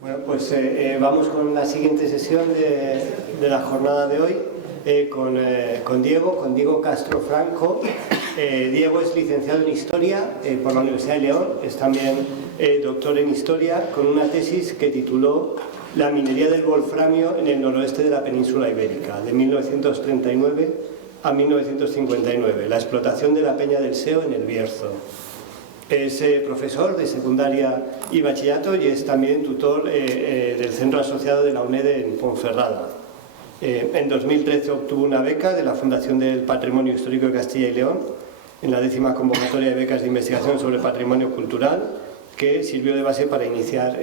Bueno, pues vamos con la siguiente sesión de la jornada de hoy con Diego Castro Franco. Diego es licenciado en Historia por la Universidad de León, es también doctor en Historia con una tesis que tituló La minería del wolframio en el noroeste de la península ibérica, de 1939 a 1959, la explotación de la peña del Seo en el Bierzo. Es profesor de secundaria y bachillerato y es también tutor del centro asociado de la UNED en Ponferrada. En 2013 obtuvo una beca de la Fundación del Patrimonio Histórico de Castilla y León en la 10ª convocatoria de becas de investigación sobre patrimonio cultural, que sirvió de base para iniciar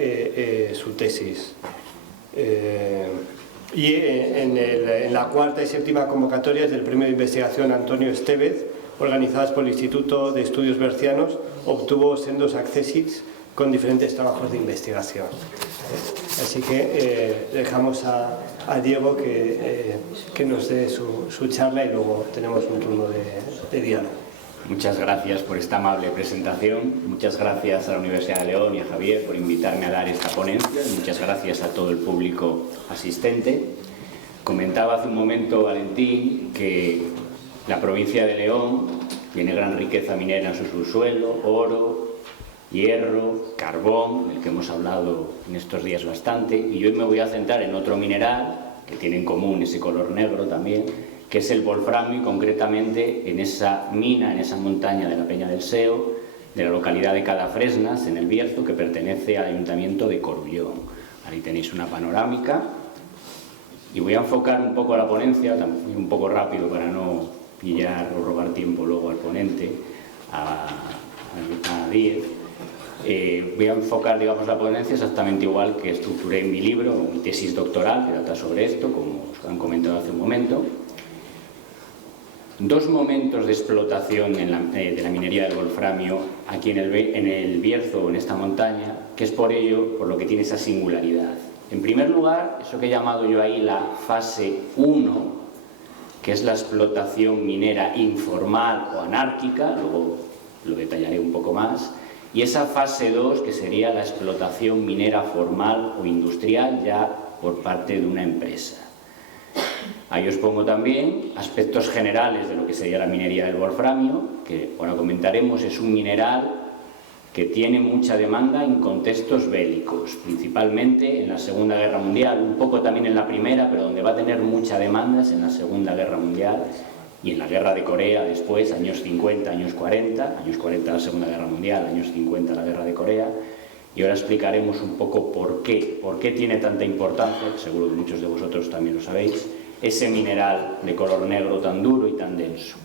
su tesis. Y en la 4ª y 7ª convocatorias del Premio de Investigación Antonio Estevez, organizadas por el Instituto de Estudios Bercianos, obtuvo sendos accésits con diferentes trabajos de investigación. Así que dejamos a Diego que nos dé su charla y luego tenemos un turno de diálogo. Muchas gracias por esta amable presentación. Muchas gracias a la Universidad de León y a Javier por invitarme a dar esta ponencia. Muchas gracias a todo el público asistente. Comentaba hace un momento Valentín que la provincia de León tiene gran riqueza minera en su subsuelo: oro, hierro, carbón, del que hemos hablado en estos días bastante, y hoy me voy a centrar en otro mineral que tiene en común ese color negro también, que es el wolframio, y concretamente en esa mina, en esa montaña de la Peña del Seo, de la localidad de Cadafresnas, en el Bierzo, que pertenece al ayuntamiento de Corullón. Ahí tenéis una panorámica, y voy a enfocar un poco la ponencia, un poco rápido para no pillar o robar tiempo luego al ponente, a 10. Voy a enfocar, digamos, la ponencia exactamente igual que estructuré en mi libro, mi tesis doctoral, que trata sobre esto, como os han comentado hace un momento. Dos momentos de explotación de la minería del wolframio aquí en el Bierzo, en esta montaña, que es por ello por lo que tiene esa singularidad. En primer lugar, eso que he llamado yo ahí la fase 1, que es la explotación minera informal o anárquica, luego lo detallaré un poco más, y esa fase 2, que sería la explotación minera formal o industrial ya por parte de una empresa. Ahí os pongo también aspectos generales de lo que sería la minería del wolframio, que ahora comentaremos. Es un mineral que tiene mucha demanda en contextos bélicos, principalmente en la Segunda Guerra Mundial, un poco también en la Primera, pero donde va a tener mucha demanda es en la Segunda Guerra Mundial y en la Guerra de Corea después, años 50, años 40 la Segunda Guerra Mundial, años 50 la Guerra de Corea, y ahora explicaremos un poco por qué tiene tanta importancia, que seguro que muchos de vosotros también lo sabéis, ese mineral de color negro tan duro y tan denso.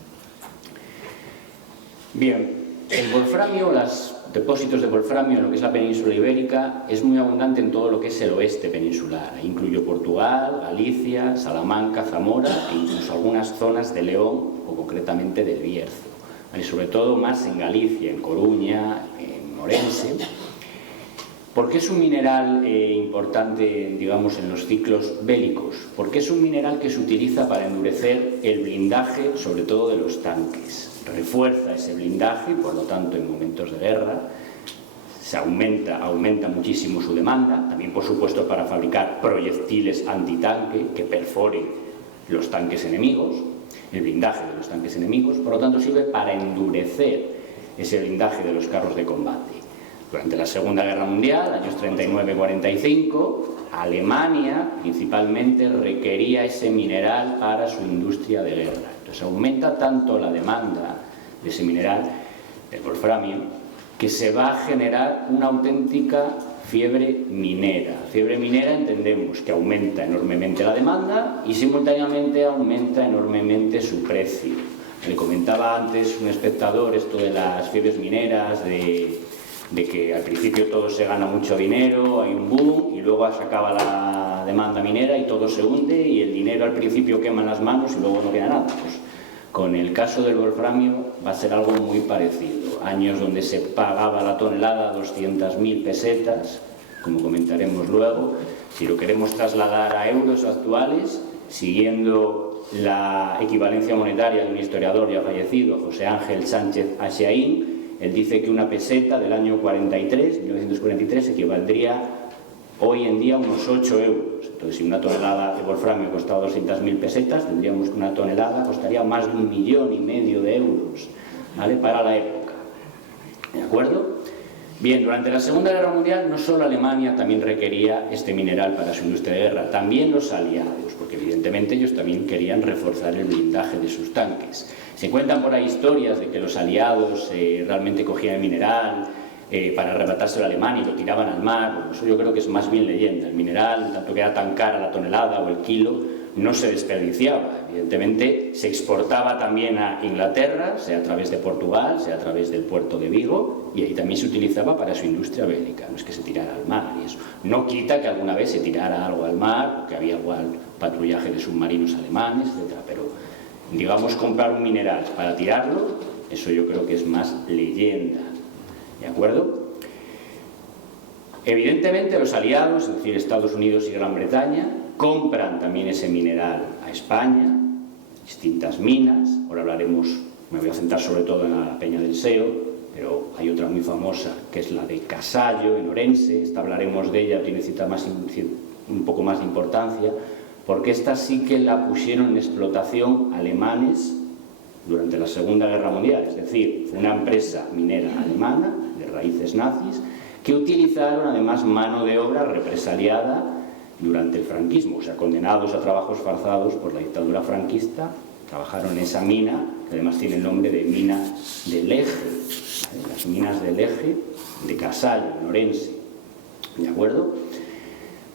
Bien, el wolframio, los depósitos de wolframio en lo que es la península ibérica es muy abundante en todo lo que es el oeste peninsular. Incluyo Portugal, Galicia, Salamanca, Zamora e incluso algunas zonas de León o concretamente del Bierzo. Y sobre todo más en Galicia, en Coruña, en Orense. ¿Por qué es un mineral importante, digamos, en los ciclos bélicos? Porque es un mineral que se utiliza para endurecer el blindaje, sobre todo de los tanques. Refuerza ese blindaje y, por lo tanto, en momentos de guerra se aumenta muchísimo su demanda. También, por supuesto, para fabricar proyectiles antitanque que perforen los tanques enemigos, el blindaje de los tanques enemigos. Por lo tanto, sirve para endurecer ese blindaje de los carros de combate. Durante la Segunda Guerra Mundial, años 39-45, Alemania principalmente requería ese mineral para su industria de guerra. Entonces aumenta tanto la demanda de ese mineral, del wolframio, que se va a generar una auténtica fiebre minera. Fiebre minera entendemos que aumenta enormemente la demanda y simultáneamente aumenta enormemente su precio. Le comentaba antes un espectador esto de las fiebres mineras, de que al principio todo se gana mucho dinero, hay un boom y luego se acaba la demanda minera y todo se hunde y el dinero al principio quema en las manos y luego no queda nada. Pues con el caso del wolframio va a ser algo muy parecido. Años donde se pagaba la tonelada 200.000 pesetas, como comentaremos luego. Si lo queremos trasladar a euros actuales, siguiendo la equivalencia monetaria de un historiador ya fallecido, José Ángel Sánchez Axiaín, él dice que una peseta del año 1943 equivaldría hoy en día unos 8 euros. Entonces, si una tonelada de wolframio costaba 200.000 pesetas, tendríamos que una tonelada costaría más de 1,5 millones de euros, ¿vale?, para la época. ¿De acuerdo? Bien, durante la Segunda Guerra Mundial no solo Alemania también requería este mineral para su industria de guerra, también los aliados, porque evidentemente ellos también querían reforzar el blindaje de sus tanques. Se cuentan por ahí historias de que los aliados realmente cogían el mineral para arrebatárselo a Alemania y lo tiraban al mar. Bueno, eso yo creo que es más bien leyenda. El mineral, tanto que era tan cara la tonelada o el kilo, no se desperdiciaba. Evidentemente se exportaba también a Inglaterra, sea a través de Portugal, sea a través del puerto de Vigo, y ahí también se utilizaba para su industria bélica. No es que se tirara al mar y eso. No quita que alguna vez se tirara algo al mar, porque había igual patrullaje de submarinos alemanes, etc. Pero, digamos, comprar un mineral para tirarlo, eso yo creo que es más leyenda. ¿De acuerdo? Evidentemente los aliados, es decir, Estados Unidos y Gran Bretaña, compran también ese mineral a España, distintas minas. Ahora hablaremos, me voy a centrar sobre todo en la Peña del Seo, pero hay otra muy famosa que es la de Casallo, en Orense. Esta hablaremos de ella, tiene un poco más de importancia, porque esta sí que la pusieron en explotación alemanes durante la Segunda Guerra Mundial. Es decir, fue una empresa minera alemana de raíces nazis que utilizaron además mano de obra represaliada durante el franquismo, o sea, condenados a trabajos forzados por la dictadura franquista, trabajaron en esa mina, que además tiene el nombre de mina del Eje, ¿vale? Las minas del Eje de Casallo, en Orense. ¿De acuerdo?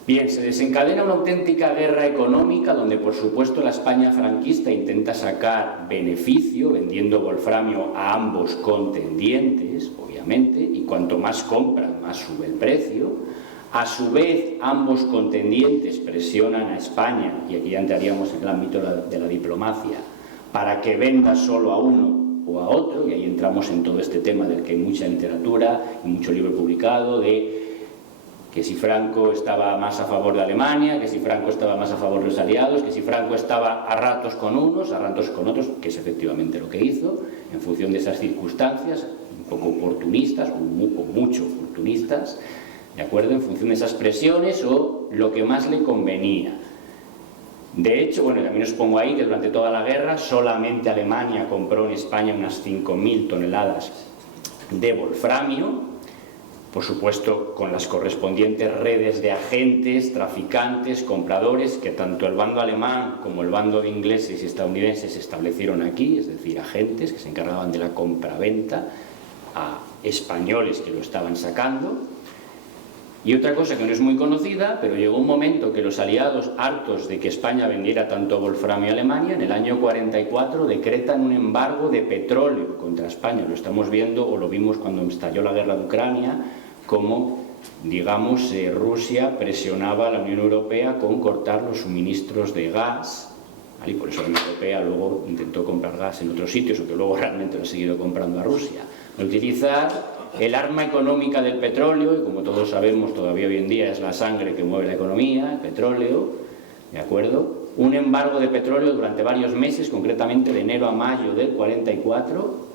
Bien, se desencadena una auténtica guerra económica donde, por supuesto, la España franquista intenta sacar beneficio vendiendo wolframio a ambos contendientes, obviamente, y cuanto más compran, más sube el precio. A su vez, ambos contendientes presionan a España, y aquí ya entraríamos en el ámbito de la diplomacia, para que venda solo a uno o a otro, y ahí entramos en todo este tema del que hay mucha literatura y mucho libro publicado, de que si Franco estaba más a favor de Alemania, que si Franco estaba más a favor de los aliados, que si Franco estaba a ratos con unos, a ratos con otros, que es efectivamente lo que hizo, en función de esas circunstancias, un poco oportunistas o mucho oportunistas, ¿de acuerdo?, en función de esas presiones o lo que más le convenía. De hecho, bueno, también os pongo ahí que durante toda la guerra solamente Alemania compró en España unas 5.000 toneladas de wolframio, por supuesto con las correspondientes redes de agentes, traficantes, compradores, que tanto el bando alemán como el bando de ingleses y estadounidenses se establecieron aquí, es decir, agentes que se encargaban de la compra-venta a españoles que lo estaban sacando. Y otra cosa que no es muy conocida, pero llegó un momento que los aliados, hartos de que España vendiera tanto wolframio a Alemania, en el año 44 decretan un embargo de petróleo contra España. Lo estamos viendo, o lo vimos cuando estalló la guerra de Ucrania, como, digamos, Rusia presionaba a la Unión Europea con cortar los suministros de gas, ¿vale? Y por eso la Unión Europea luego intentó comprar gas en otros sitios, aunque luego realmente lo ha seguido comprando a Rusia. Utilizar el arma económica del petróleo, y como todos sabemos todavía hoy en día es la sangre que mueve la economía, el petróleo, ¿de acuerdo? Un embargo de petróleo durante varios meses, concretamente de enero a mayo del 44,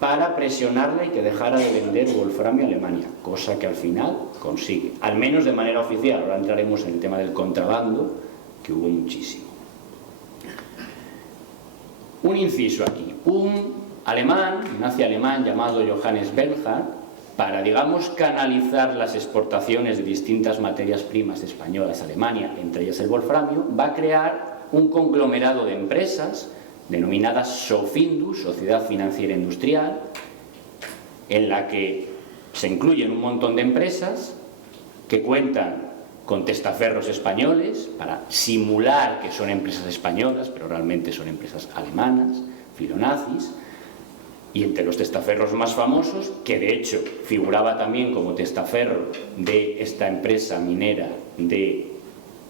para presionarla y que dejara de vender wolframio a Alemania, cosa que al final consigue, al menos de manera oficial. Ahora entraremos en el tema del contrabando, que hubo muchísimo. Un inciso aquí, un nazi alemán llamado Johannes Bernhard, para, digamos, canalizar las exportaciones de distintas materias primas españolas a Alemania, entre ellas el wolframio, va a crear un conglomerado de empresas denominadas Sofindus, Sociedad Financiera Industrial, en la que se incluyen un montón de empresas que cuentan con testaferros españoles para simular que son empresas españolas, pero realmente son empresas alemanas, filonazis. Y entre los testaferros más famosos, que de hecho figuraba también como testaferro de esta empresa minera de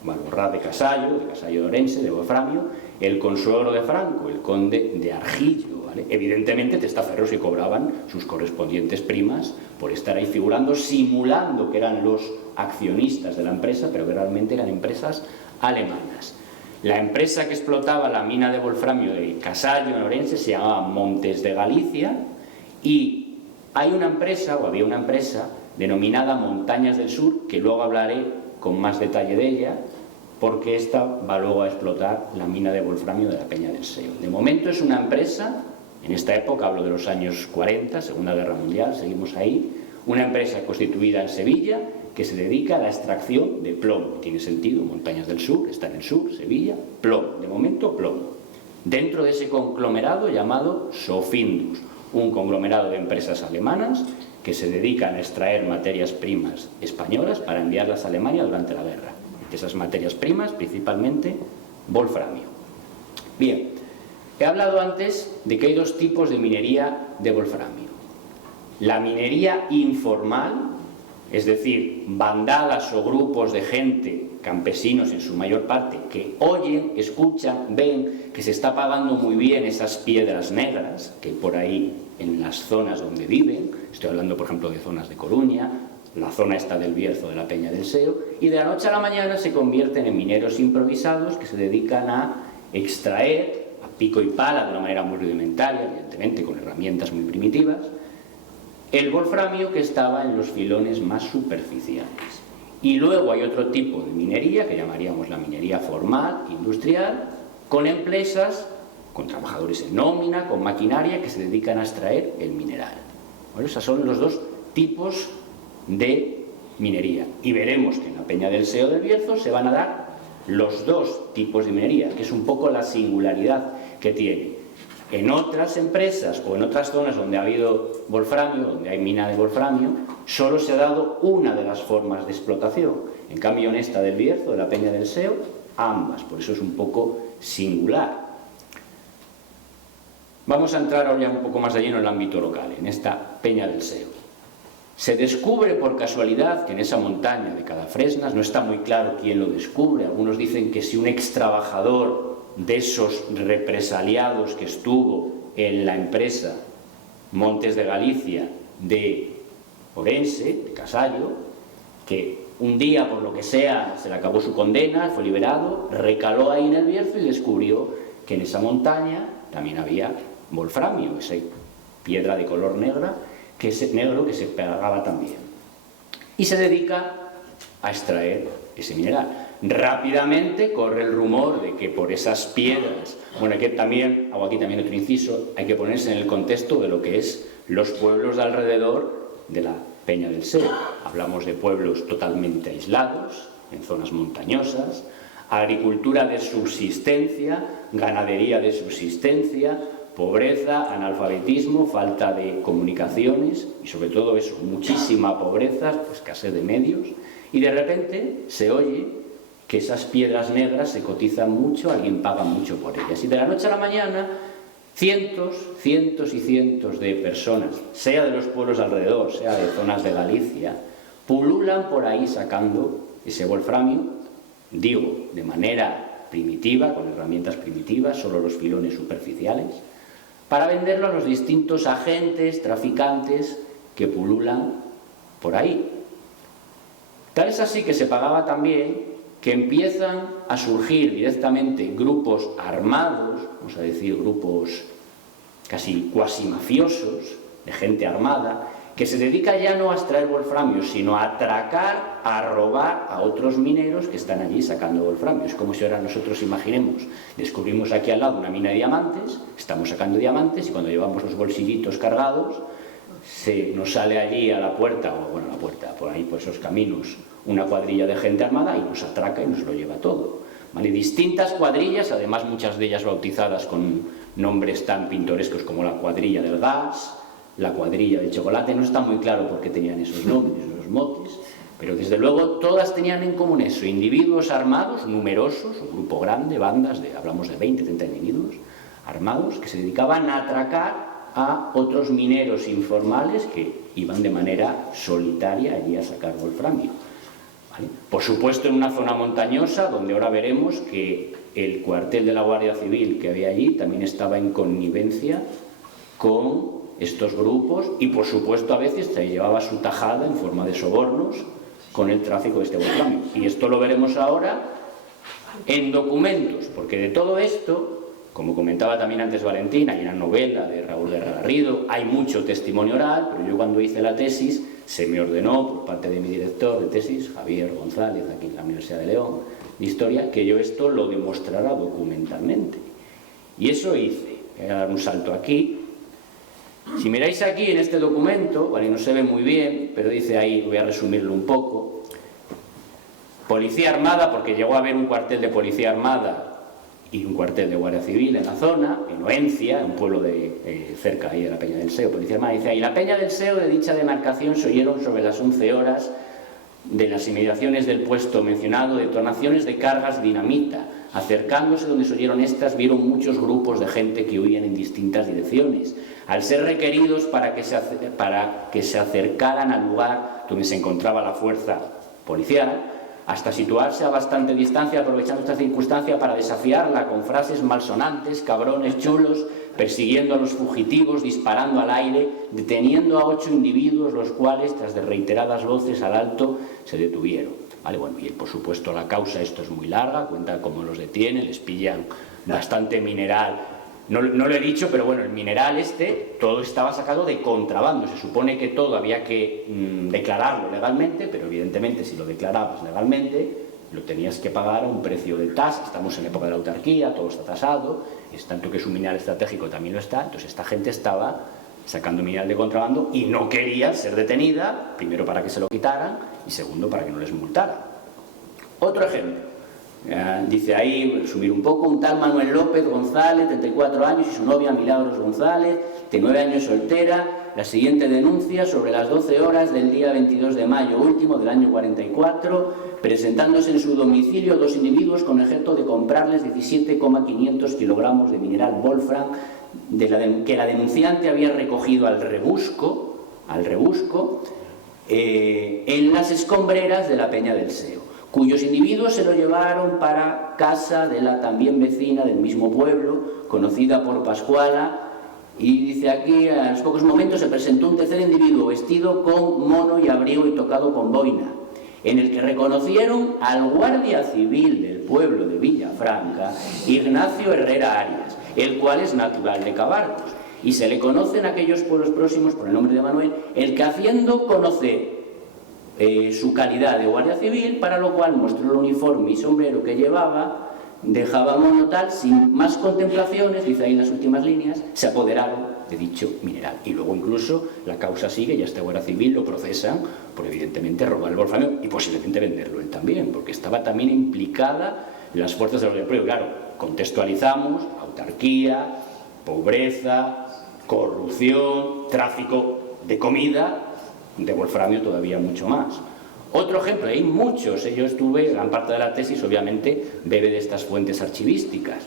Valborrad de Casallo de Orense, de wolframio, el consuegro de Franco, el conde de Argillo, ¿vale? Evidentemente testaferros que cobraban sus correspondientes primas por estar ahí figurando, simulando que eran los accionistas de la empresa, pero que realmente eran empresas alemanas. La empresa que explotaba la mina de wolframio de Casallo en Orense se llamaba Montes de Galicia, y hay una empresa, o había una empresa, denominada Montañas del Sur, que luego hablaré con más detalle de ella, porque esta va luego a explotar la mina de wolframio de la Peña del Seo. De momento es una empresa, en esta época hablo de los años 40, Segunda Guerra Mundial, seguimos ahí, una empresa constituida en Sevilla que se dedica a la extracción de plomo. Tiene sentido, montañas del sur, está en el sur, Sevilla, plomo, de momento plomo. Dentro de ese conglomerado llamado Sofindus, un conglomerado de empresas alemanas que se dedican a extraer materias primas españolas para enviarlas a Alemania durante la guerra. De esas materias primas, principalmente wolframio. Bien, he hablado antes de que hay dos tipos de minería de wolframio. La minería informal, es decir, bandadas o grupos de gente, campesinos en su mayor parte, que oyen, escuchan, ven que se está pagando muy bien esas piedras negras que hay por ahí en las zonas donde viven. Estoy hablando, por ejemplo, de zonas de Coruña, la zona esta del Bierzo, de la Peña del Seo, y de la noche a la mañana se convierten en mineros improvisados que se dedican a extraer a pico y pala de una manera muy rudimentaria, evidentemente con herramientas muy primitivas, el wolframio que estaba en los filones más superficiales. Y luego hay otro tipo de minería, que llamaríamos la minería formal, industrial, con empresas, con trabajadores en nómina, con maquinaria, que se dedican a extraer el mineral. Bueno, esos son los dos tipos de minería. Y veremos que en la Peña del Seo del Bierzo se van a dar los dos tipos de minería, que es un poco la singularidad que tiene. En otras empresas o en otras zonas donde ha habido wolframio, donde hay mina de wolframio, solo se ha dado una de las formas de explotación. En cambio, en esta del Bierzo, de la Peña del Seo, ambas. Por eso es un poco singular. Vamos a entrar ahora ya un poco más de lleno en el ámbito local, en esta Peña del Seo. Se descubre por casualidad que en esa montaña de Cadafresnas, no está muy claro quién lo descubre, algunos dicen que si un extrabajador de esos represaliados que estuvo en la empresa Montes de Galicia de Orense, de Casallo, que un día, por lo que sea, se le acabó su condena, fue liberado, recaló ahí en el Bierzo y descubrió que en esa montaña también había wolframio, esa piedra de color negro que se pegaba también. Y se dedica a extraer ese mineral. Rápidamente corre el rumor de que por esas piedras, bueno, aquí también, hago aquí también otro inciso, hay que ponerse en el contexto de lo que es los pueblos de alrededor de la Peña del Seo. Hablamos de pueblos totalmente aislados, en zonas montañosas, agricultura de subsistencia, ganadería de subsistencia, pobreza, analfabetismo, falta de comunicaciones y sobre todo eso, muchísima pobreza, escasez de medios, y de repente se oye que esas piedras negras se cotizan mucho, alguien paga mucho por ellas. Y de la noche a la mañana, cientos y cientos de personas, sea de los pueblos alrededor, sea de zonas de Galicia, pululan por ahí sacando ese wolframio, digo, de manera primitiva, con herramientas primitivas, solo los filones superficiales, para venderlo a los distintos agentes, traficantes que pululan por ahí. Tal es así que se pagaba también que empiezan a surgir directamente grupos armados, vamos a decir grupos casi cuasi mafiosos, de gente armada, que se dedica ya no a extraer wolframio, sino a atracar, a robar a otros mineros que están allí sacando wolframio. Es como si ahora nosotros imaginemos, descubrimos aquí al lado una mina de diamantes, estamos sacando diamantes y cuando llevamos los bolsillitos cargados, se nos sale allí a la puerta, o bueno, a la puerta, por ahí por esos caminos, una cuadrilla de gente armada y nos atraca y nos lo lleva todo. ¿Vale? Distintas cuadrillas, además muchas de ellas bautizadas con nombres tan pintorescos como la cuadrilla del gas, la cuadrilla del chocolate, no está muy claro por qué tenían esos nombres, esos motes, pero desde luego todas tenían en común eso, individuos armados, numerosos, un grupo grande, bandas, hablamos de 20, 30 individuos armados, que se dedicaban a atracar a otros mineros informales que iban de manera solitaria allí a sacar wolframio. ¿Vale? Por supuesto en una zona montañosa, donde ahora veremos que el cuartel de la Guardia Civil que había allí también estaba en connivencia con estos grupos y por supuesto a veces se llevaba su tajada en forma de sobornos con el tráfico de este wolframio. Y esto lo veremos ahora en documentos, porque de todo esto, como comentaba también antes Valentina, hay una novela de Raúl de Garrido, hay mucho testimonio oral, pero yo cuando hice la tesis se me ordenó por parte de mi director de tesis, Javier González, aquí en la Universidad de León, de Historia, que yo esto lo demostrara documentalmente. Y eso hice. Voy a dar un salto aquí. Si miráis aquí en este documento, vale, no se ve muy bien, pero dice ahí, voy a resumirlo un poco, Policía Armada, porque llegó a haber un cuartel de Policía Armada y un cuartel de Guardia Civil en la zona, en Oencia, un pueblo cerca ahí de la Peña del Seo, Policía Armada, dice ahí, la Peña del Seo de dicha demarcación se oyeron sobre las 11 horas de las inmediaciones del puesto mencionado detonaciones de cargas dinamita. Acercándose donde se oyeron estas, vieron muchos grupos de gente que huían en distintas direcciones. Al ser requeridos para que se acercaran al lugar donde se encontraba la fuerza policial, hasta situarse a bastante distancia, aprovechando esta circunstancia para desafiarla con frases malsonantes, cabrones, chulos, persiguiendo a los fugitivos, disparando al aire, deteniendo a 8 individuos, los cuales, tras de reiteradas voces al alto, se detuvieron. Vale, bueno, y por supuesto la causa, esto es muy larga, cuenta cómo los detienen, les pillan bastante mineral. No lo he dicho, pero bueno, el mineral todo estaba sacado de contrabando. Se supone que todo había que declararlo legalmente, pero evidentemente si lo declarabas legalmente, lo tenías que pagar a un precio de tasa. Estamos en época de la autarquía, todo está tasado, es tanto que es un mineral estratégico también lo está. Entonces esta gente estaba sacando mineral de contrabando y no quería ser detenida, primero para que se lo quitaran y segundo para que no les multaran. Otro ejemplo. Dice ahí, resumir un poco, un tal Manuel López González, 34 años, y su novia Milagros González, de 9 años soltera, la siguiente denuncia sobre las 12 horas del día 22 de mayo último del año 44, presentándose en su domicilio 2 individuos con objeto de comprarles 17,500 kilogramos de mineral Wolfram que la denunciante había recogido al rebusco en las escombreras de la Peña del Seo, cuyos individuos se lo llevaron para casa de la también vecina del mismo pueblo, conocida por Pascuala, y dice aquí, a los pocos momentos se presentó un tercer individuo vestido con mono y abrigo y tocado con boina, en el que reconocieron al guardia civil del pueblo de Villafranca, Ignacio Herrera Arias, el cual es natural de Cabarcos, y se le conoce en aquellos pueblos próximos por el nombre de Manuel, el que haciendo conocer su calidad de guardia civil, para lo cual mostró el uniforme y sombrero que llevaba, dejaba mono tal, sin más contemplaciones, dice ahí en las últimas líneas, se apoderaron de dicho mineral. Y luego incluso la causa sigue y a este guardia civil lo procesan por evidentemente robar el wolframio y posiblemente venderlo él también, porque estaba también implicada en las fuerzas de orden público. Claro, contextualizamos, autarquía, pobreza, corrupción, tráfico de comida, de wolframio todavía mucho más. Otro ejemplo, hay muchos, yo estuve, gran parte de la tesis obviamente bebe de estas fuentes archivísticas.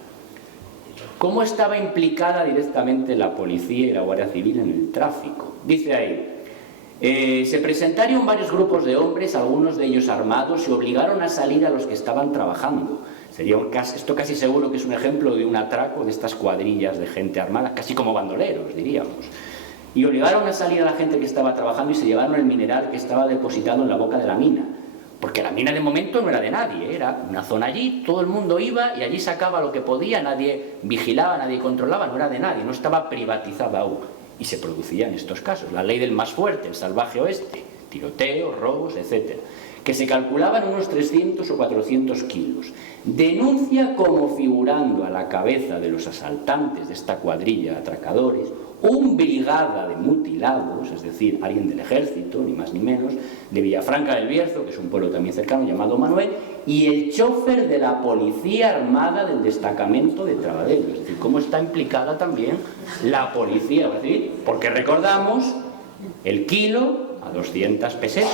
¿Cómo estaba implicada directamente la policía y la Guardia Civil en el tráfico? Dice ahí, se presentaron varios grupos de hombres, algunos de ellos armados, y obligaron a salir a los que estaban trabajando. Esto casi seguro que es un ejemplo de un atraco de estas cuadrillas de gente armada, casi como bandoleros, diríamos. Y obligaron a salir a la gente que estaba trabajando y se llevaron el mineral que estaba depositado en la boca de la mina. Porque la mina de momento no era de nadie, era una zona allí, todo el mundo iba y allí sacaba lo que podía, nadie vigilaba, nadie controlaba, no era de nadie, no estaba privatizada aún. Y se producía en estos casos, la ley del más fuerte, el salvaje oeste, tiroteos, robos, etc., que se calculaban unos 300 o 400 kilos. Denuncia como figurando a la cabeza de los asaltantes de esta cuadrilla de atracadores un brigada de mutilados, es decir, alguien del ejército, ni más ni menos, de Villafranca del Bierzo, que es un pueblo también cercano, llamado Manuel, y el chofer de la policía armada del destacamento de Trabadero. Es decir, cómo está implicada también la policía, es decir, porque recordamos el kilo a 200 pesetas,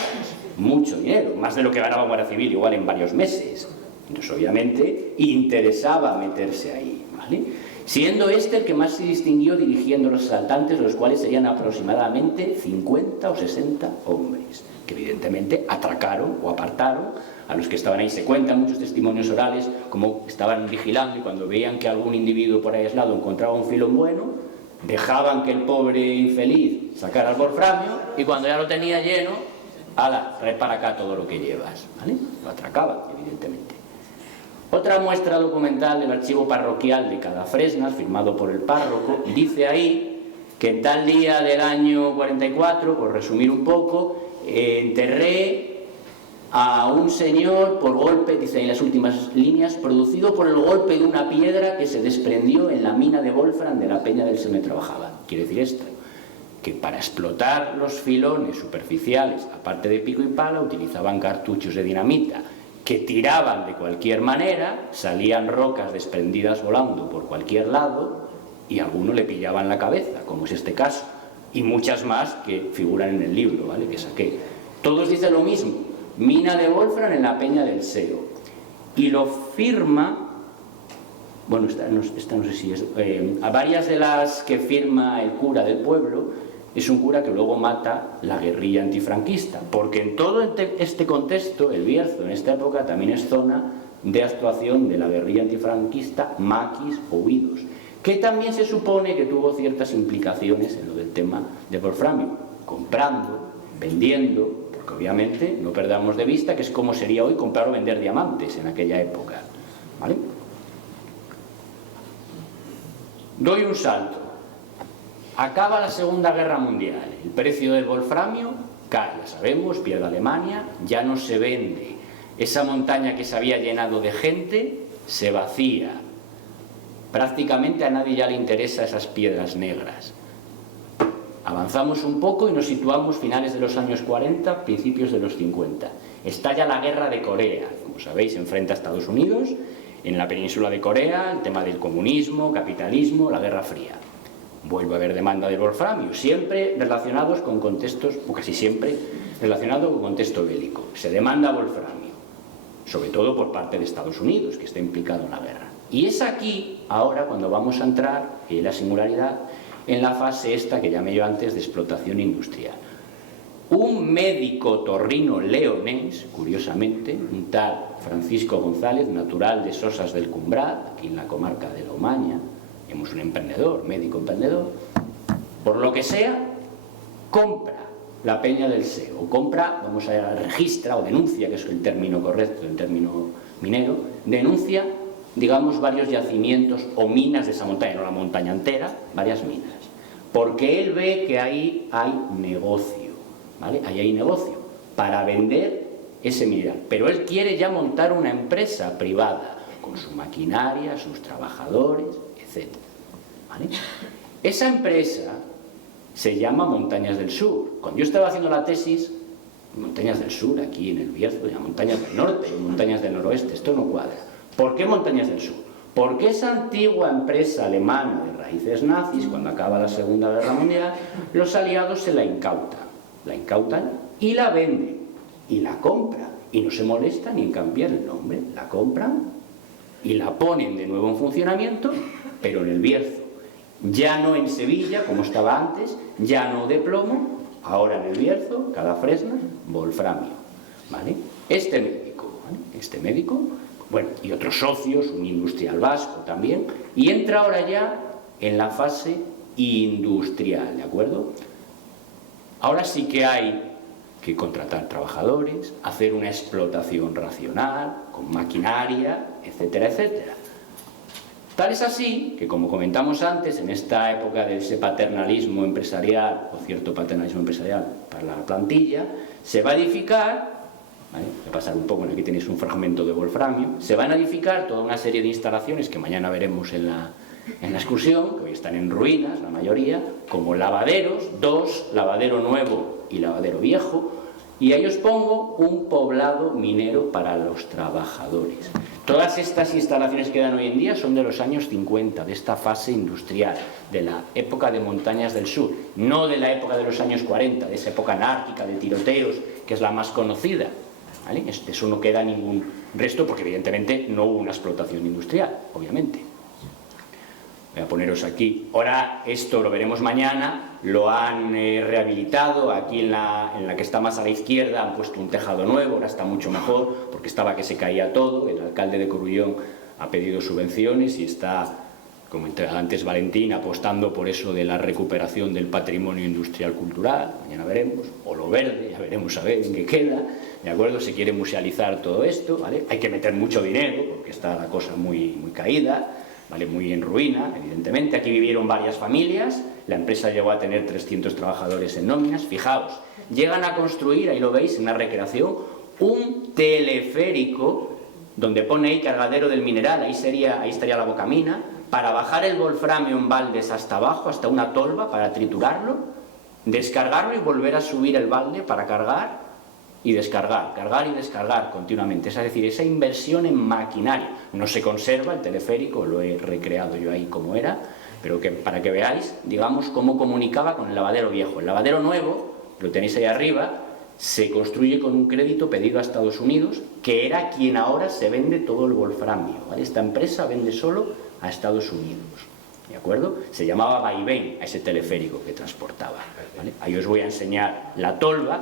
mucho dinero, más de lo que ganaba Guardia Civil igual en varios meses. Entonces obviamente interesaba meterse ahí, ¿vale? Siendo este el que más se distinguió dirigiendo a los asaltantes, los cuales serían aproximadamente 50 o 60 hombres, que evidentemente atracaron o apartaron a los que estaban ahí. Se cuentan muchos testimonios orales como estaban vigilando y cuando veían que algún individuo por ahí aislado encontraba un filón bueno, dejaban que el pobre infeliz sacara el wolframio y cuando ya lo tenía lleno, hala, trae para acá todo lo que llevas, ¿vale? Lo atracaban, evidentemente. Otra muestra documental del archivo parroquial de Cadafresnas, firmado por el párroco, dice ahí que en tal día del año 44, por resumir un poco, enterré a un señor por golpe, dice en las últimas líneas, producido por el golpe de una piedra que se desprendió en la mina de Wolfram de la peña del que me trabajaba. Quiere decir esto, que para explotar los filones superficiales, aparte de pico y pala, utilizaban cartuchos de dinamita que tiraban de cualquier manera, salían rocas desprendidas volando por cualquier lado y a alguno le pillaban la cabeza, como es este caso, y muchas más que figuran en el libro, ¿vale?, que saqué. Todos dicen lo mismo: mina de Wolfram en la peña del Seo. Y lo firma, bueno, esta no sé si es, a varias de las que firma el cura del pueblo, es un cura que luego mata la guerrilla antifranquista, porque en todo este contexto, el Bierzo en esta época también es zona de actuación de la guerrilla antifranquista, maquis o huidos, que también se supone que tuvo ciertas implicaciones en lo del tema de Wolframio, comprando, vendiendo, porque obviamente no perdamos de vista que es como sería hoy comprar o vender diamantes en aquella época, ¿vale? Doy un salto. Acaba la Segunda Guerra Mundial, el precio del wolframio cae, ya sabemos, pierde Alemania, ya no se vende. Esa montaña que se había llenado de gente se vacía. Prácticamente a nadie ya le interesa esas piedras negras. Avanzamos un poco y nos situamos finales de los años 40, principios de los 50. Estalla la Guerra de Corea, como sabéis, enfrenta a Estados Unidos en la península de Corea, el tema del comunismo, capitalismo, la Guerra Fría. Vuelve a haber demanda de wolframio, siempre relacionados con contextos, o casi siempre relacionado con contexto bélico. Se demanda wolframio, sobre todo por parte de Estados Unidos, que está implicado en la guerra. Y es aquí, ahora, cuando vamos a entrar en la singularidad, en la fase esta que llamé yo antes de explotación industrial. Un médico torrino leonés, curiosamente, un tal Francisco González, natural de Sosas del Cumbrat, aquí en la comarca de la Omaña, tenemos un emprendedor, médico emprendedor, por lo que sea, compra la peña del Seo, compra, vamos a registra o denuncia, que es el término correcto, el término minero, denuncia, digamos, varios yacimientos o minas de esa montaña, no la montaña entera, varias minas, porque él ve que ahí hay negocio, ¿vale? Ahí hay negocio para vender ese mineral, pero él quiere ya montar una empresa privada con su maquinaria, sus trabajadores, etc. ¿Vale? Esa empresa se llama Montañas del Sur. Cuando yo estaba haciendo la tesis, Montañas del Sur, aquí en el Bierzo, ya Montañas del Norte, Montañas del Noroeste, esto no cuadra. ¿Por qué Montañas del Sur? Porque esa antigua empresa alemana de raíces nazis, cuando acaba la Segunda Guerra Mundial, los aliados se la incautan y la venden, y la compran, y no se molesta ni en cambiar el nombre, la compran y la ponen de nuevo en funcionamiento, pero en el Bierzo. Ya no en Sevilla, como estaba antes, ya no de plomo, ahora en el Bierzo, cada fresna, wolframio, ¿vale? Este médico, bueno, y otros socios, un industrial vasco también, y entra ahora ya en la fase industrial, ¿de acuerdo? Ahora sí que hay que contratar trabajadores, hacer una explotación racional, con maquinaria, etcétera, etcétera. Tal es así que, como comentamos antes, en esta época de ese paternalismo empresarial, o cierto paternalismo empresarial para la plantilla, se va a edificar, ¿vale? Voy a pasar un poco, aquí tenéis un fragmento de wolframio, se van a edificar toda una serie de instalaciones que mañana veremos en la excursión, que hoy están en ruinas, la mayoría, como lavaderos, dos, lavadero nuevo y lavadero viejo, y ahí os pongo un poblado minero para los trabajadores. Todas estas instalaciones que dan hoy en día son de los años 50, de esta fase industrial, de la época de Montañas del Sur, no de la época de los años 40, de esa época anárquica, de tiroteos, que es la más conocida, ¿vale? De eso no queda ningún resto, porque evidentemente no hubo una explotación industrial, obviamente. Voy a poneros aquí. Ahora esto lo veremos mañana, lo han rehabilitado, aquí en la que está más a la izquierda han puesto un tejado nuevo, ahora está mucho mejor, porque estaba que se caía todo. El alcalde de Corullón ha pedido subvenciones y está, como antes Valentín, apostando por eso de la recuperación del patrimonio industrial cultural, mañana veremos, o lo verde, ya veremos a ver en qué queda, ¿de acuerdo? Se quiere musealizar todo esto, ¿vale? Hay que meter mucho dinero, porque está la cosa muy caída, ¿vale? Muy en ruina, evidentemente. Aquí vivieron varias familias, la empresa llegó a tener 300 trabajadores en nóminas. Fijaos, llegan a construir, ahí lo veis, en una recreación, un teleférico donde pone ahí cargadero del mineral, ahí estaría la bocamina, para bajar el wolframio en baldes hasta abajo, hasta una tolva, para triturarlo, descargarlo y volver a subir el balde para cargar y descargar, cargar y descargar continuamente. Es decir, esa inversión en maquinaria. No se conserva el teleférico, lo he recreado yo ahí como era, pero que, para que veáis, digamos, cómo comunicaba con el lavadero viejo. El lavadero nuevo, lo tenéis ahí arriba, se construye con un crédito pedido a Estados Unidos, que era quien ahora se vende todo el wolframio, ¿vale? Esta empresa vende solo a Estados Unidos, ¿de acuerdo? Se llamaba Vaivén a ese teleférico que transportaba, ¿vale? Ahí os voy a enseñar la tolva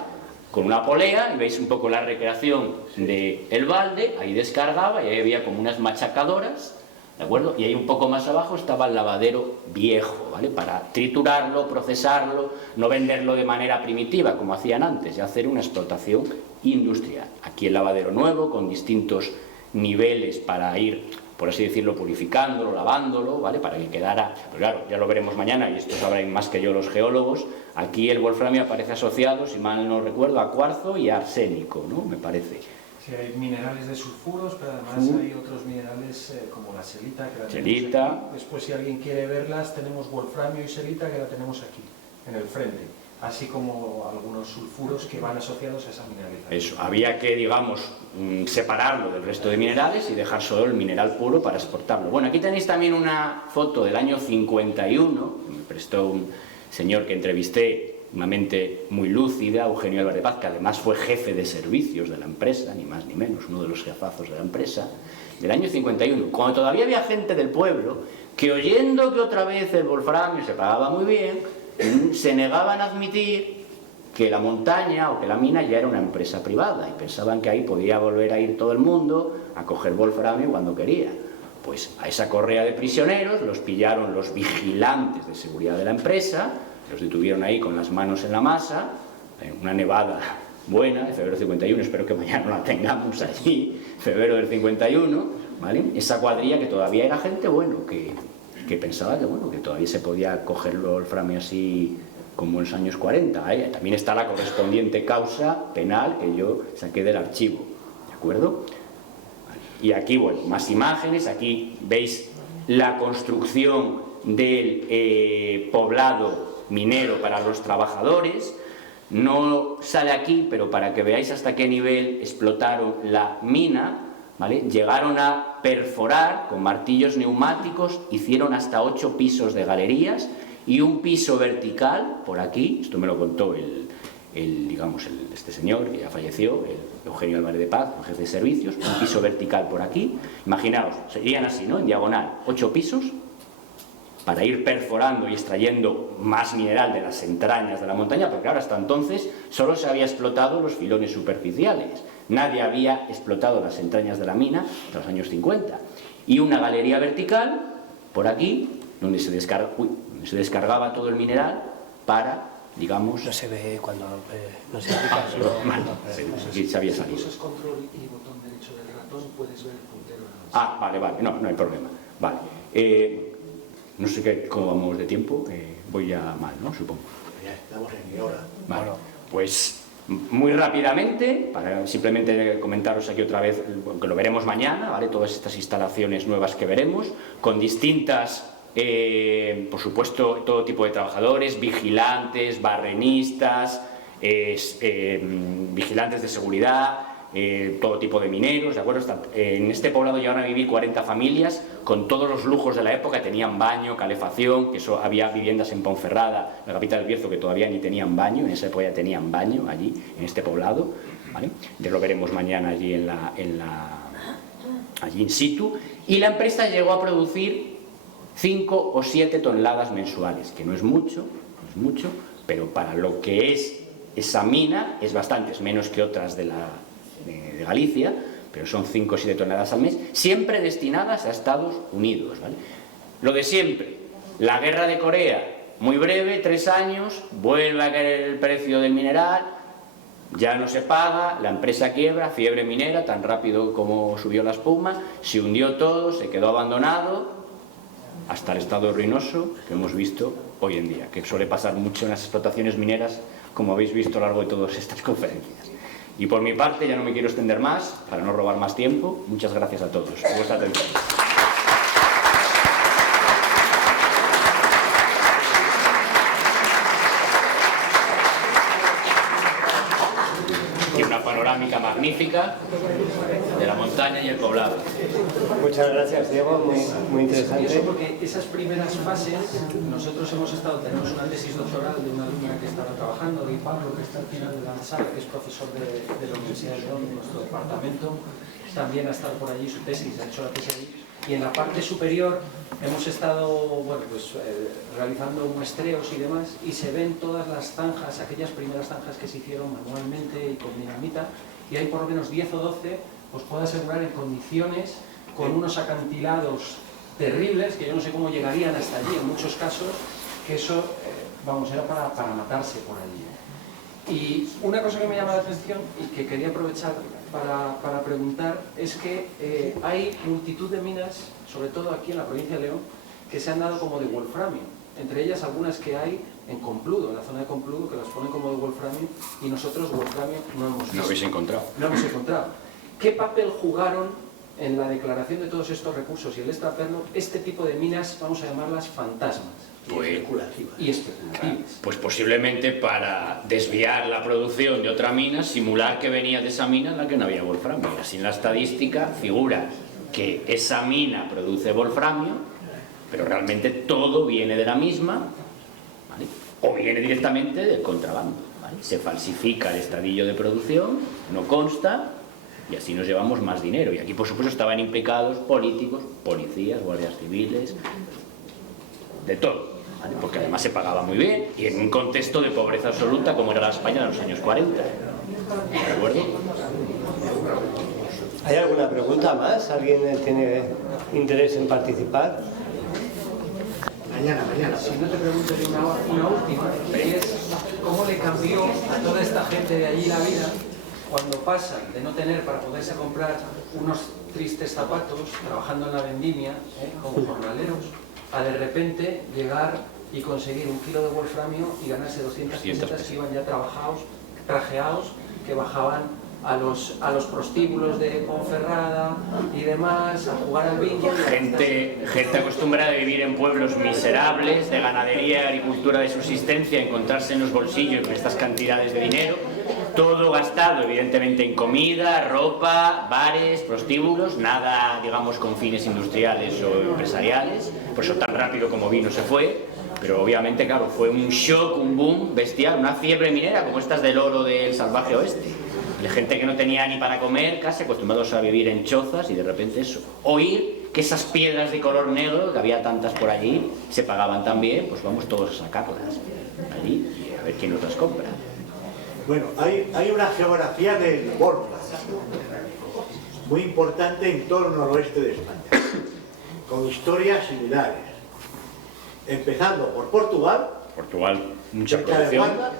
con una polea, y veis un poco la recreación del balde. Ahí descargaba y ahí había como unas machacadoras, ¿de acuerdo? Y ahí un poco más abajo estaba el lavadero viejo, ¿vale? Para triturarlo, procesarlo, no venderlo de manera primitiva como hacían antes, y hacer una explotación industrial. Aquí el lavadero nuevo con distintos niveles para ir, por así decirlo, purificándolo, lavándolo, ¿vale? Para que quedara, pues claro, ya lo veremos mañana, y esto sabrán más que yo los geólogos. Aquí el wolframio aparece asociado, si mal no recuerdo, a cuarzo y a arsénico, ¿no? Me parece. Sí, hay minerales de sulfuros, pero además hay otros minerales como la selita, que la tenemos aquí. Después, si alguien quiere verlas, tenemos wolframio y selita, que la tenemos aquí, en el frente. Así como algunos sulfuros que van asociados a esa mineralización. Eso, había que, digamos, separarlo del resto de minerales y dejar solo el mineral puro para exportarlo. Bueno, aquí tenéis también una foto del año 51, que me prestó un señor que entrevisté, una mente muy lúcida, Eugenio Álvarez de Paz, que además fue jefe de servicios de la empresa, ni más ni menos, uno de los jefazos de la empresa, del año 51, cuando todavía había gente del pueblo que, oyendo que otra vez el wolframio se pagaba muy bien, se negaban a admitir que la montaña o que la mina ya era una empresa privada, y pensaban que ahí podía volver a ir todo el mundo a coger wolframio cuando quería. Pues a esa correa de prisioneros los pillaron los vigilantes de seguridad de la empresa, los detuvieron ahí con las manos en la masa, en una nevada buena de febrero del 51, espero que mañana la tengamos allí, febrero del 51, ¿vale? Esa cuadrilla que todavía era gente, bueno, que pensaba que, bueno, que todavía se podía coger el wolframio así como en los años 40. ¿eh? También está la correspondiente causa penal que yo saqué del archivo, ¿de acuerdo? Y aquí, bueno, más imágenes. Aquí veis la construcción del poblado minero para los trabajadores. No sale aquí, pero para que veáis hasta qué nivel explotaron la mina, ¿vale? Llegaron a perforar con martillos neumáticos, hicieron hasta 8 pisos de galerías y un piso vertical por aquí. Esto me lo contó este señor que ya falleció, el Eugenio Álvarez de Paz, el jefe de servicios. Un piso vertical por aquí, imaginaos, serían así, ¿no? En diagonal, 8 pisos, para ir perforando y extrayendo más mineral de las entrañas de la montaña, porque ahora hasta entonces solo se había explotado los filones superficiales, nadie había explotado las entrañas de la mina hasta los años 50. Y una galería vertical por aquí, donde se descargaba todo el mineral para, digamos... No se ve cuando... no se aquí se había salido. Si pulsas control y botón derecho del ratón, puedes ver el puntero. Vale, no hay problema. Vale. No sé cómo vamos de tiempo, voy ya mal, ¿no? Supongo. Ya estamos en mi hora. Vale, pues muy rápidamente, para simplemente comentaros aquí otra vez, que lo veremos mañana, ¿vale? Todas estas instalaciones nuevas que veremos, con distintas, por supuesto, todo tipo de trabajadores, vigilantes, barrenistas, vigilantes de seguridad, todo tipo de mineros, ¿de acuerdo? En este poblado llegaron a vivir 40 familias con todos los lujos de la época. Tenían baño, calefacción, que eso, había viviendas en Ponferrada, la capital del Bierzo, que todavía ni tenían baño. En esa época ya tenían baño allí, en este poblado, ¿vale? Ya lo veremos mañana allí allí in situ. Y la empresa llegó a producir 5 o 7 toneladas mensuales, que no es mucho, pero para lo que es esa mina es bastante, es menos que otras de Galicia, pero son 5 o 7 toneladas al mes, siempre destinadas a Estados Unidos, ¿vale? Lo de siempre, la guerra de Corea, muy breve, 3 años, vuelve a caer el precio del mineral, ya no se paga, la empresa quiebra, fiebre minera, tan rápido como subió la espuma, se hundió todo, se quedó abandonado, hasta el estado ruinoso que hemos visto hoy en día, que suele pasar mucho en las explotaciones mineras, como habéis visto a lo largo de todas estas conferencias. Y por mi parte ya no me quiero extender más, para no robar más tiempo. Muchas gracias a todos por vuestra atención. Y una panorámica magnífica de la montaña y el poblado. Muchas gracias, Diego, muy Es interesante. curioso porque esas primeras fases, nosotros tenemos una tesis doctoral de una alumna que estaba trabajando, de Pablo, que está al final de la sala, que es profesor de la Universidad de León, de nuestro departamento, también ha estado por allí su tesis, ha hecho la tesis allí. Y en la parte superior hemos estado realizando muestreos y demás, y se ven todas las zanjas, aquellas primeras zanjas que se hicieron manualmente y con dinamita, y hay por lo menos 10 o 12, os puedo asegurar, en condiciones, con unos acantilados terribles, que yo no sé cómo llegarían hasta allí en muchos casos, que eso, era para matarse por allí. Y una cosa que me llama la atención y que quería aprovechar para preguntar es que hay multitud de minas, sobre todo aquí en la provincia de León, que se han dado como de wolframio. Entre ellas algunas que hay en Compludo, en la zona de Compludo, que las ponen como de wolframio, y nosotros wolframio no hemos visto. No habéis encontrado. No hemos encontrado. ¿Qué papel jugaron en la declaración de todos estos recursos y el extraperlo este tipo de minas, vamos a llamarlas fantasmas? Y especulativas. Pues posiblemente para desviar la producción de otra mina, simular que venía de esa mina en la que no había wolframio. Así en la estadística figura que esa mina produce wolframio, pero realmente todo viene de la misma, ¿vale? O viene directamente del contrabando, ¿vale? Se falsifica el estadillo de producción, no consta, y así nos llevamos más dinero. Y aquí, por supuesto, estaban implicados políticos, policías, guardias civiles, de todo, ¿vale? Porque además se pagaba muy bien y en un contexto de pobreza absoluta como era la España de los años 40. ¿De acuerdo? ¿Hay alguna pregunta más? ¿Alguien tiene interés en participar? Mañana. Si no te pregunto yo una última, y es cómo le cambió a toda esta gente de allí la vida cuando pasan de no tener para poderse comprar unos tristes zapatos trabajando en la vendimia, como jornaleros, a de repente llegar y conseguir 1 kilo de wolframio y ganarse 200 pesetas que iban ya trajeados, que bajaban a los prostíbulos de Ponferrada y demás, a jugar al bingo. Gente acostumbrada a vivir en pueblos miserables, de ganadería, agricultura de subsistencia, encontrarse en los bolsillos con estas cantidades de dinero, todo gastado evidentemente en comida, ropa, bares, prostíbulos, nada, digamos, con fines industriales o empresariales, por eso tan rápido como vino se fue, pero obviamente, claro, fue un shock, un boom bestial, una fiebre minera como estas del oro del salvaje oeste. De gente que no tenía ni para comer, casi acostumbrados a vivir en chozas, y de repente eso, oír que esas piedras de color negro, que había tantas por allí, se pagaban también, pues vamos todos a sacarlas allí y a ver quién nos las compra. Bueno, hay una geografía del wolfram muy importante en todo el noroeste de España, con historias similares. Empezando por Portugal, mucha cerca de producción. Guarda,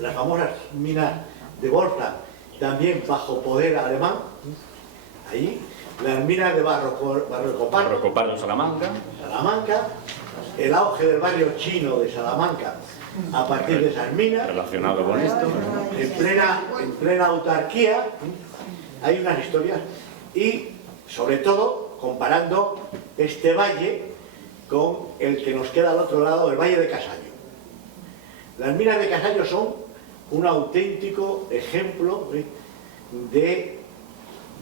las famosas minas de wolfram, también bajo poder alemán, ahí, las minas de Barrocopardo, Salamanca, el auge del barrio chino de Salamanca a partir de esas minas, relacionado con esto. en plena autarquía, hay unas historias, y sobre todo comparando este valle con el que nos queda al otro lado, el Valle de Casallo. Las minas de Casallo son un auténtico ejemplo de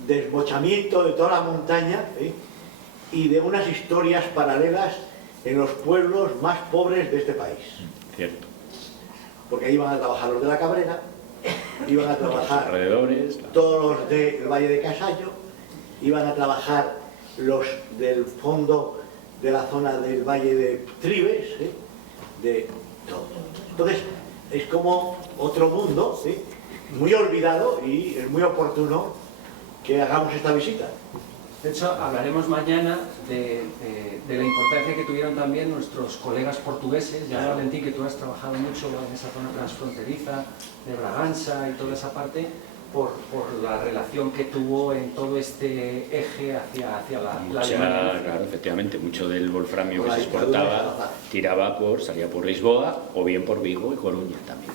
desmochamiento de toda la montaña y de unas historias paralelas en los pueblos más pobres de este país. Cierto. Porque ahí iban a trabajar los de la Cabrera, iban a trabajar alrededores, todos los del Valle de Casallo, iban a trabajar los del fondo de la zona del Valle de Tribes, de todo. Entonces, es como otro mundo, muy olvidado, y es muy oportuno que hagamos esta visita. De hecho, hablaremos mañana de la importancia que tuvieron también nuestros colegas portugueses. Ya, Valentín, que tú has trabajado mucho en esa zona transfronteriza de Bragança y toda esa parte, por la relación que tuvo en todo este eje hacia la Alemania. Claro, efectivamente, mucho del wolframio que se exportaba salía por Lisboa o bien por Vigo y Coruña también.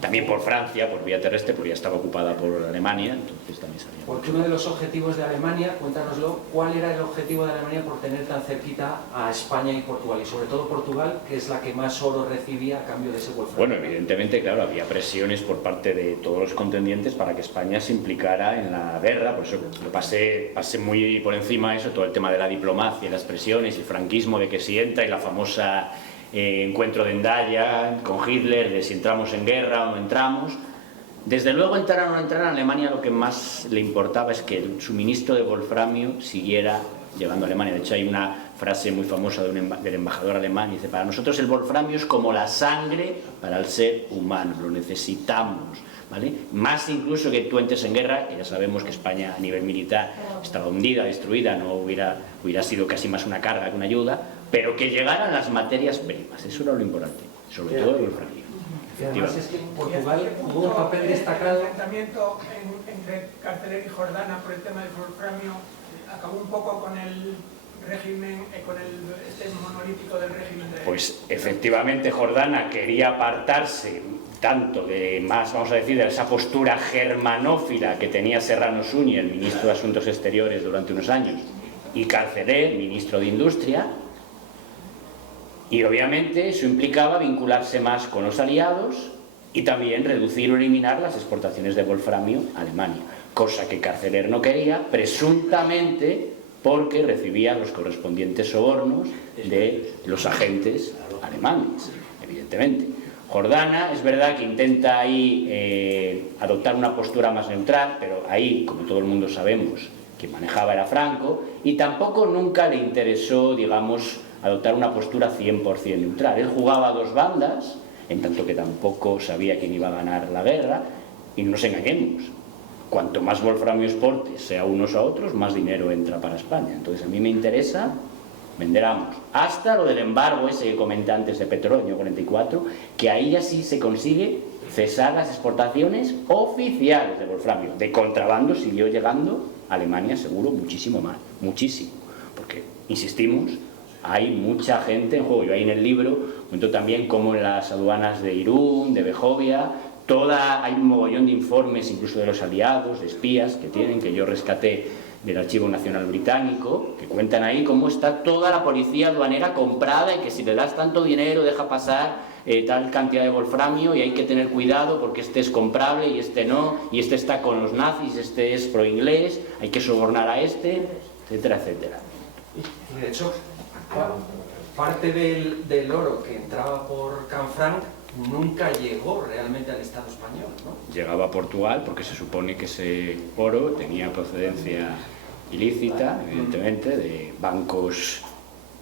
También por Francia, por vía terrestre, porque ya estaba ocupada por Alemania, entonces también salía. Porque uno de los objetivos de Alemania, cuéntanoslo, ¿cuál era el objetivo de Alemania por tener tan cerquita a España y Portugal? Y sobre todo Portugal, que es la que más oro recibía a cambio de ese wolframio. Bueno, evidentemente, claro, había presiones por parte de todos los contendientes para que España se implicara en la guerra, por eso lo pasé muy por encima eso, todo el tema de la diplomacia, las presiones, el franquismo de que si entra y la famosa encuentro de Endaya con Hitler, de si entramos en guerra o no entramos. Desde luego, entrar o no entrar, a Alemania lo que más le importaba es que el suministro de wolframio siguiera llegando a Alemania. De hecho, hay una frase muy famosa del embajador alemán, dice: para nosotros el wolframio es como la sangre para el ser humano, lo necesitamos, ¿vale? Más incluso que tú entres en guerra, que ya sabemos que España a nivel militar estaba hundida, destruida, no hubiera sido casi más una carga que una ayuda, pero que llegaran las materias primas, eso era lo importante, sobre todo el wolframio. Además es que en Portugal hubo un papel destacado. El enfrentamiento entre Carceler y Jordana por el tema del wolframio acabó un poco con el régimen, con este monolítico del régimen de... Pues efectivamente Jordana quería apartarse tanto de más, vamos a decir, de esa postura germanófila que tenía Serrano Suñi, el ministro de Asuntos Exteriores durante unos años, y Carceler, ministro de Industria, y obviamente eso implicaba vincularse más con los aliados y también reducir o eliminar las exportaciones de wolframio a Alemania, cosa que Carceler no quería, presuntamente porque recibía los correspondientes sobornos de los agentes alemanes, evidentemente. Jordana es verdad que intenta ahí adoptar una postura más neutral, pero ahí, como todo el mundo sabemos, quien manejaba era Franco, y tampoco nunca le interesó, digamos, adoptar una postura 100% neutral. Él jugaba a dos bandas, en tanto que tampoco sabía quién iba a ganar la guerra, y no nos engañemos, cuanto más wolframio exportes, sea unos a otros, más dinero entra para España. Entonces a mí me interesa vender ambos, hasta lo del embargo ese que comenté antes de petróleo, año 44, que ahí ya sí se consigue cesar las exportaciones oficiales de wolframio. De contrabando siguió llegando a Alemania seguro muchísimo más, muchísimo, porque, insistimos, hay mucha gente en juego. Yo ahí en el libro cuento también cómo en las aduanas de Irún, de Bejovia, hay un mogollón de informes, incluso de los aliados, de espías que tienen, que yo rescaté del Archivo Nacional Británico, que cuentan ahí cómo está toda la policía aduanera comprada y que si le das tanto dinero deja pasar tal cantidad de wolframio y hay que tener cuidado porque este es comprable y este no, y este está con los nazis, este es pro-inglés, hay que sobornar a este, etcétera, etcétera. Y de hecho, parte del oro que entraba por Canfranc nunca llegó realmente al Estado español, ¿no? Llegaba a Portugal porque se supone que ese oro tenía procedencia ilícita, evidentemente, de bancos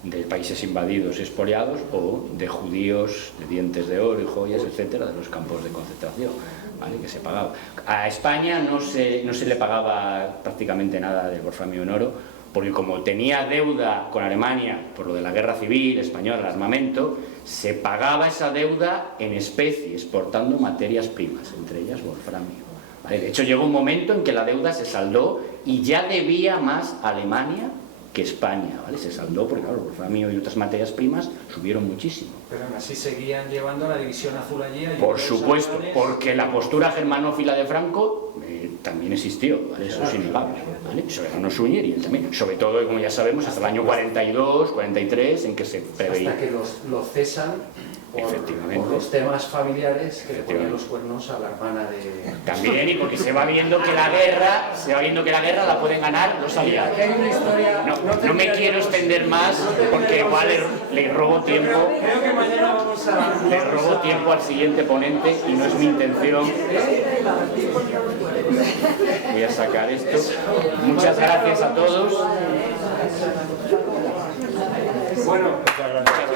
de países invadidos y expoliados o de judíos de dientes de oro y joyas, etcétera, de los campos de concentración, ¿vale? Que se pagaba. A España no se le pagaba prácticamente nada del wolframio en oro, porque como tenía deuda con Alemania por lo de la guerra civil española, el armamento, se pagaba esa deuda en especie, exportando materias primas, entre ellas wolframio. ¿Vale? De hecho, llegó un momento en que la deuda se saldó y ya debía más a Alemania que España, ¿vale? Se saldó porque, claro, el wolframio y otras materias primas subieron muchísimo. Pero aún así seguían llevando la división azul allí. Por supuesto, porque la postura germanófila de Franco también existió, ¿vale? Eso es innegable, ¿vale? Serrano Suñi y él también, sobre todo, como ya sabemos, hasta el año 42, 43, en que se preveía. Hasta que lo cesan por los temas familiares que le ponen los cuernos a la hermana de... También, y porque se va viendo que la guerra la pueden ganar los aliados. No me quiero extender más porque igual le robo tiempo. Creo que mañana vamos a... Le robo tiempo al siguiente ponente y no es mi intención. Voy a sacar esto. Muchas gracias a todos. Bueno, muchas gracias.